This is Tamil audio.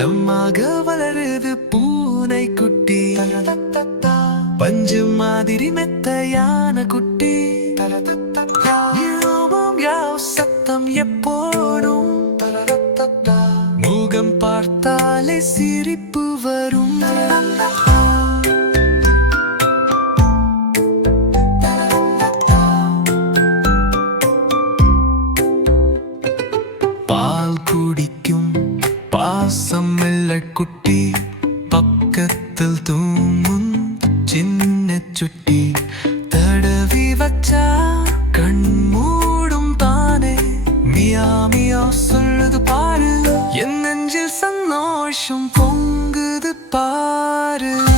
செல்லமாக வளருது பூனை குட்டி. பஞ்சு மாதிரி மெத்தையான குட்டி. சத்தம் எப்போடும். முகம் பார்த்தாலே சிரிப்பு வரும். பால் குடிக்கும் பாசம் இல்ல குட்டி. பக்கத்தில் தூங்கும் சின்ன சுட்டி. தடவி வச்சா கண் மூடும் தானே. மியா மியா சொல்லுது பாரு. என் நெஞ்சில் சந்தோஷம் பொங்குது பாரு.